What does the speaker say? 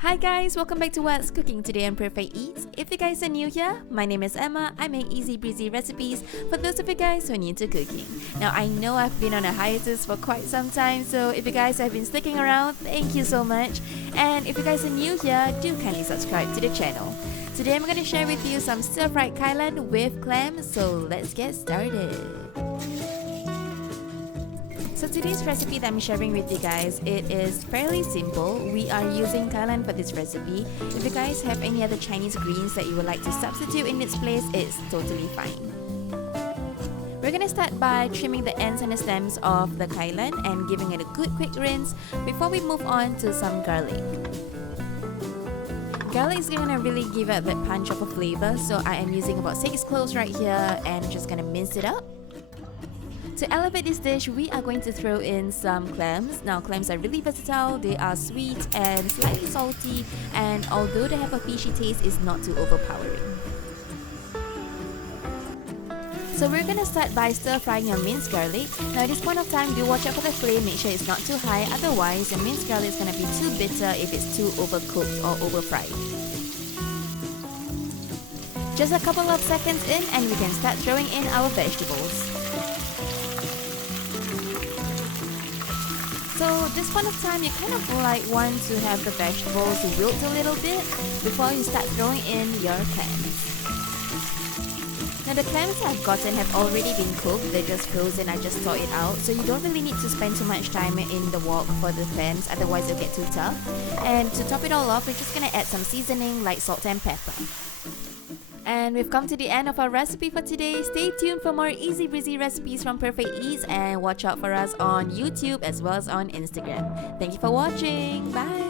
Hi guys, welcome back to What's Cooking today on Perfect Eats. If you guys are new here, my name is Emma. I make easy breezy recipes for those of you guys who are new to cooking. Now I know I've been on a hiatus for quite some time, so if you guys have been sticking around, thank you so much. And if you guys are new here, do kindly subscribe to the channel. Today I'm going to share with you some stir-fried Kailan with clams, so let's get started. So today's recipe that I'm sharing with you guys, it is fairly simple. We are using Kailan for this recipe. If you guys have any other Chinese greens that you would like to substitute in its place, it's totally fine. We're gonna start by trimming the ends and the stems of the Kailan and giving it a good quick rinse before we move on to some garlic. Garlic is gonna really give it that punch of a flavor, so I am using about 6 cloves right here and I'm just gonna mince it up. To elevate this dish, we are going to throw in some clams. Now, clams are really versatile. They are sweet and slightly salty, and although they have a fishy taste, it's not too overpowering. So we're gonna start by stir-frying your minced garlic. Now at this point of time, do watch out for the flame, make sure it's not too high, otherwise your minced garlic is gonna be too bitter if it's too overcooked or over-fried. Just a couple of seconds in and we can start throwing in our vegetables. So this point of time, you kind of want to have the vegetables wilt a little bit before you start throwing in your clams. Now the clams I've gotten have already been cooked, they're just frozen, I just thaw it out. So you don't really need to spend too much time in the wok for the clams, otherwise it'll get too tough. And to top it all off, we're just gonna add some seasoning like salt and pepper. And we've come to the end of our recipe for today. Stay tuned for more easy breezy recipes from Perfect Eats and watch out for us on YouTube as well as on Instagram. Thank you for watching. Bye!